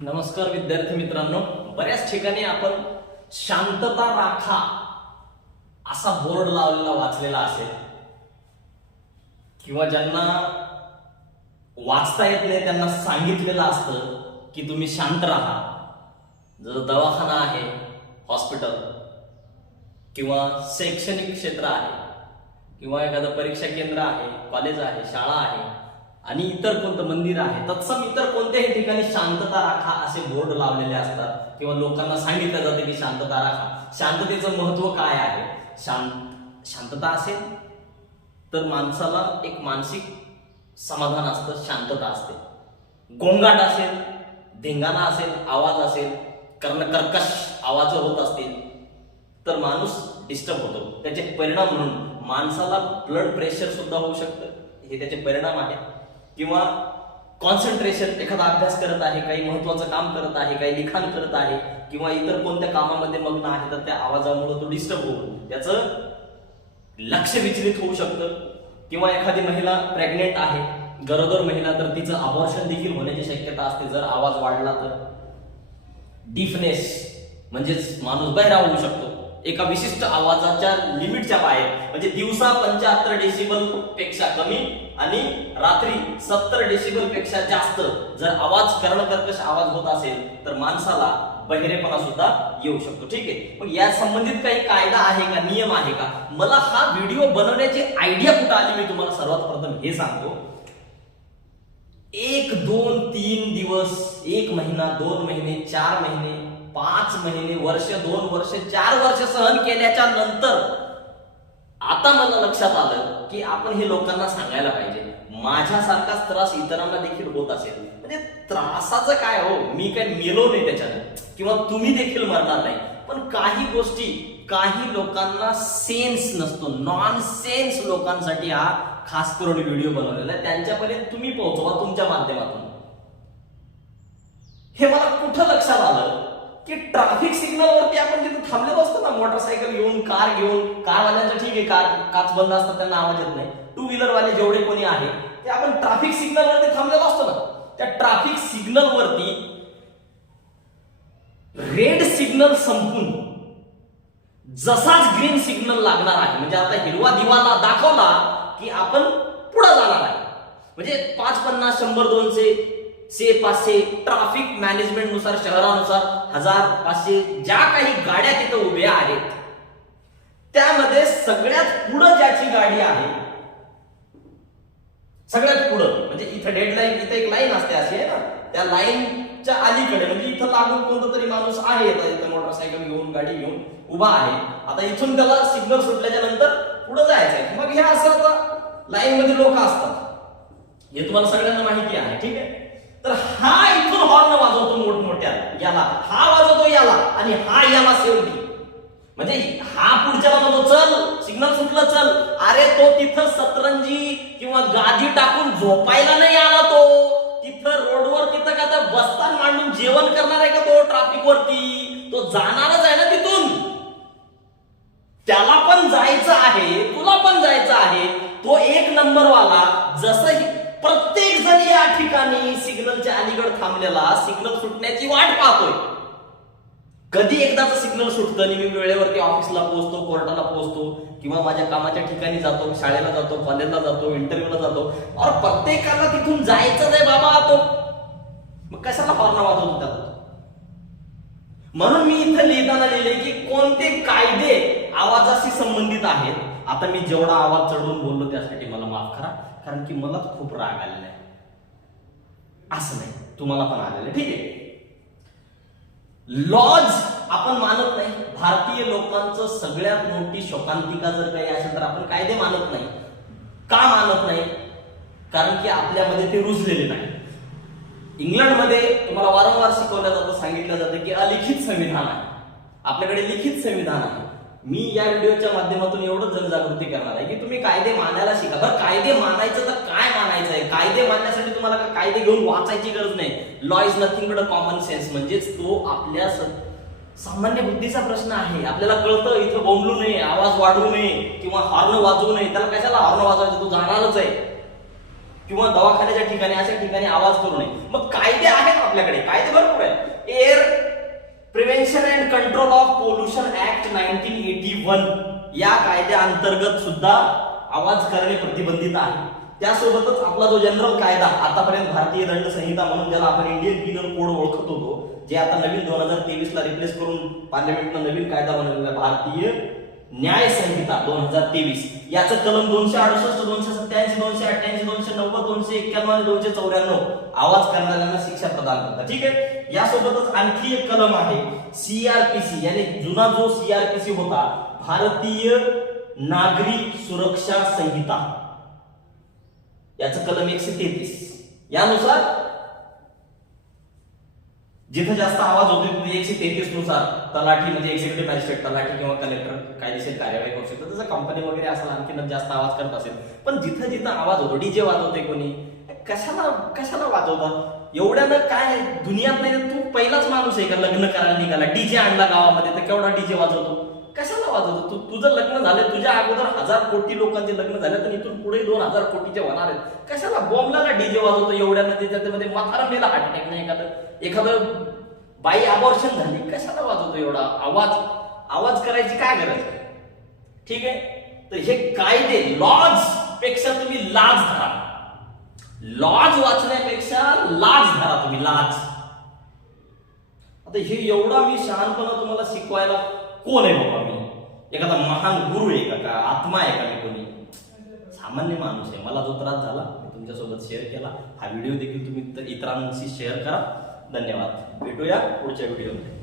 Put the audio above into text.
नमस्कार विद्यार्थी मित्रांनो, बऱ्याच ठिकाणी आपण शांतता राखा असा बोर्ड लावलेला वाचलेला असेल किंवा ज्यांना वाचता येत नाही त्यांना सांगितलेलं असतं की तुम्ही शांत राहा. जर दवाखाना आहे, हॉस्पिटल किंवा शैक्षणिक क्षेत्र आहे किंवा एखादं परीक्षा केंद्र आहे, कॉलेज आहे, शाळा आहे आणि इतर कोणतं मंदिर आहे, तत्सम इतर कोणत्याही ठिकाणी शांतता राखा असे बोर्ड लावलेले असतात किंवा लोकांना सांगितलं जातं की शांतता राखा. शांततेचं महत्व काय आहे? शांतता असेल तर माणसाला एक मानसिक समाधान असतं, शांतता असते. गोंगाट असेल, धिंगाणा असेल, आवाज असेल, कर्कश आवाज होत असतील तर माणूस डिस्टर्ब होतो. त्याचे परिणाम म्हणून माणसाला ब्लड प्रेशर सुद्धा होऊ शकतं, हे त्याचे परिणाम आहेत. किंवा कॉन्सन्ट्रेशन, एखादा अभ्यास करत आहे, काही महत्वाचं काम करत आहे, काही लिखाण करत आहे किंवा इतर कोणत्या कामामध्ये मग्न आहे तर त्या आवाजामुळे तो डिस्टर्ब होऊन त्याचं लक्ष विचलित होऊ शकतं. किंवा एखादी महिला प्रेग्नेंट आहे, गरोदर महिला, तर तिचं अबॉर्शन देखील होण्याची शक्यता असते जर आवाज वाढला तर. डीफनेस म्हणजेच माणूस बहिरा होऊ शकतो एका विशिष्ट आवाजाच्या लिमिटच्या बाहेर. म्हणजे दिवसा 75 डेसिबल पेक्षा कमी आणि रात्री 70 डेसिबल पेक्षा जास्त जर आवाज, कर्कश आवाज होत असेल तर माणसाला बहिरेपणा सुद्धा येऊ शकतो. ठीक आहे, मग या संबंधित काही कायदा आहे का, नियम आहे का? मला हा व्हिडिओ बनवण्याची आयडिया कुठं आली मी तुम्हाला सर्वात प्रथम हे सांगतो. 1, 2, 3 दिवस, 1 महिना, 2 महिने, 4 महिने, 5 महिने, वर्ष, 2 वर्ष, 4 वर्ष सहन केल्याच्या नंतर आता मला लक्षात आलं की आपण हे लोकांना सांगायला पाहिजे. माझ्यासारखाच त्रास इतरांना देखील होत असेल, म्हणजे त्रासाचं काय हो, मी काय मेलो नाही त्याच्याने किंवा तुम्ही देखील मरणार नाही. पण काही गोष्टी काही लोकांना सेन्स नसतो, नॉन सेन्स लोकांसाठी हा खास करून व्हिडिओ बनवलेला आहे. त्यांच्यापर्यंत तुम्ही पोहोचवा तुमच्या माध्यमातून. हे मला कुठं लक्षात आलं की ट्रॅफिक सिग्नल वरती आपण जिथे थांबलेलो असतो ना, मोटरसायकल घेऊन, कार घेऊन, कारवाल्यांचं ठीक आहे, कार काच बंद असतात त्यांना आवाज येत नाही, टू व्हीलर वाले जेवढे कोणी आहे ते आपण ट्रॅफिक सिग्नल वरती थांबलेलो असतो ना, त्या ट्रॅफिक सिग्नल वरती रेड सिग्नल संपून जसाच ग्रीन सिग्नल लागणार आहे, म्हणजे आता हिरवा दिवाला दाखवला की आपण पुढे जाणार आहे. म्हणजे 5, 50, 100, 200 500 ट्रॅफिक मॅनेजमेंट नुसार, शहरानुसार 1000, 500 ज्या काही गाड्या तिथं उभ्या आहेत त्यामध्ये सगळ्यात पुढे ज्याची गाडी आहे, सगळ्यात पुढे, म्हणजे इथं डेडलाईन, इथं एक लाईन असते अशी आहे ना, त्या लाईनच्या अलीकडे म्हणजे इथं लागून कोणता तरी माणूस आहे, इथं मोटरसायकल घेऊन, गाडी घेऊन उभा आहे. आता इथून त्याला सिग्नल सुटल्याच्या नंतर पुढे जायचंय. मग हे असं आता लाईन मध्ये लोक असतात, हे तुम्हाला सगळ्यांना माहिती आहे. ठीक आहे, तर हा इथून हॉर्न वाजवतो मोठमोठ्या याला, हा वाजवतो याला आणि हा याला शेवटी, म्हणजे हा पुढच्याला म्हणतो चल, सिग्नल सुटलं चल. अरे तो तिथं सतरंजी किंवा गादी टाकून झोपायला नाही आला, तो तिथं रोडवर तिथं का तर बस्तान मांडून जेवण करणार आहे का तो ट्रॅफिक वरती? तो जाणारच आहे ना तिथून, त्याला पण जायचं आहे, तुला पण जायचं आहे. तो 1 नंबर वाला जसं प्रत्येक जण या ठिकाणी सिग्नलच्या अलीकडे थांबलेला सिग्नल सुटण्याची वाट पाहतोय. कधी एकदाच सिग्नल सुटतं आणि मी वेळेवरती ऑफिसला पोहोचतो, कोर्टाला पोहोचतो किंवा माझ्या कामाच्या ठिकाणी जातो, शाळेला जातो, कॉलेजला जातो, इंटरव्ह्यूला जातो. और प्रत्येकाला तिथून जायचं आहे बाबा, तो मग कशाला हॉर्न वाजवतो त्याला? म्हणून मी इथं लिहिताना लिहिले की कोणते कायदे आवाजाशी संबंधित आहेत. आता मी जेवढा आवाज चढवून बोललो त्यासाठी मला माफ करा, कारण की मला खूप राग आलेला आहे. असं नाही, तुम्हाला पण आलेलं. ठीक आहे, लॉज आपण मानत नाही. भारतीय लोकांचं सगळ्यात मोठी शोकांतिका जर काही असेल तर आपण कायदे मानत नाही. का मानत नाही? कारण की आपल्यामध्ये ते रुजलेले नाही. इंग्लंडमध्ये तुम्हाला वारंवार शिकवलं जातं, सांगितलं जातं की अलिखित संविधान आहे. आपल्याकडे लिखित संविधान आहे. मी या व्हिडिओच्या माध्यमातून एवढं जनजागृती करणार आहे की तुम्ही कायदे मानायला शिका. बरं, कायदे मानायचं तर काय मानायचं आहे? कायदे मानण्यासाठी तुम्हाला कायदे घेऊन वाचायची गरज नाही. Law is nothing but a common sense, म्हणजेच तो आपल्या सामान्य बुद्धीचा प्रश्न आहे. आपल्याला कळतं इथं बोंबलू नये, आवाज वाढवू नये किंवा हॉर्न वाजवू नये. त्याला कशाला हॉर्न वाजवायचं, तो जाणारच आहे. किंवा दवाखान्याच्या ठिकाणी अशा ठिकाणी आवाज करू नये. मग कायदे आहेत आपल्याकडे, कायदे भरपूर आहेत. Prevention and control of pollution act 1981 या कायद्याअंतर्गत सुद्धा आवाज करणे प्रतिबंधित आहे. त्यासोबतच आपला जो जनरल कायदा आतापर्यंत भारतीय दंड संहिता म्हणून ज्याला आपण इंडियन पिनल कोड ओळखत होतो, जे आता नवीन 2023 ला रिप्लेस करून पार्लिमेंटनं नवीन कायदा बनवलेला भारतीय न्याय संहिता 2023, याचं कलम 268, 287, 288, 290, 291 आणि 294 आवाज करणाऱ्यांना शिक्षा प्रदान करतात. ठीक आहे. यासोबतच आणखी एक कलम आहे सीआरपीसी, यानी जुना जो सीआरपीसी होता, भारतीय नागरी सुरक्षा संहिता, याचं कलम 133. यानुसार जिथे जास्त आवाज होतो तिथे 133 नुसार तलाठी म्हणजे एक्झिक्युटिव्ह मॅजिस्ट्रेट, तलाठी किंवा कलेक्टर कायदेशीर कार्यवाही करू शकतो. जसं कंपनी वगैरे असेल आणखी जास्त आवाज करत असेल, पण जिथं जिथं आवाज होतो, डीजे वाजवते कोणी, कशाला वाजवता एवढ्यानं? काय दुनियात नाही, तू पहिलाच माणूस आहे का लग्न करायला निघाला डीजे आणला गावामध्ये, तर केवढा डीजे वाजवतो? कशाला वाजवतो? तुझं लग्न झालं, तुझ्या अगोदर 1000 कोटी लोकांचे लग्न झाले, तर इथून पुढे 2000 कोटीचे होणार आहेत. कशाला बॉम्बला डीजे वाजवतो एवढ्यानं? त्याच्यामध्ये म्हातारा मेला हार्ट अटॅक नाही, एखादं बाई अबॉर्शन झाली, कशाला वाजवतो एवढा आवाज? आवाज करायची काय गरज आहे? ठीक आहे. तर हे कायदे लॉज पेक्षा तुम्ही लाज धरा, लॉज वाचण्यापेक्षा लाज धरा तुम्ही, लाज. आता हे एवढा मी शहाणपणा तुम्हाला शिकवायला कोण आहे बाबा? मी एखादा महान गुरु आहे का आत्मा आहे का? मी कोणी सामान्य माणूस आहे. मला जो त्रास झाला मी तुमच्यासोबत शेअर केला. हा व्हिडिओ देखील तुम्ही इतरांशी शेअर करा. धन्यवाद. भेटूया पुढच्या व्हिडिओमध्ये.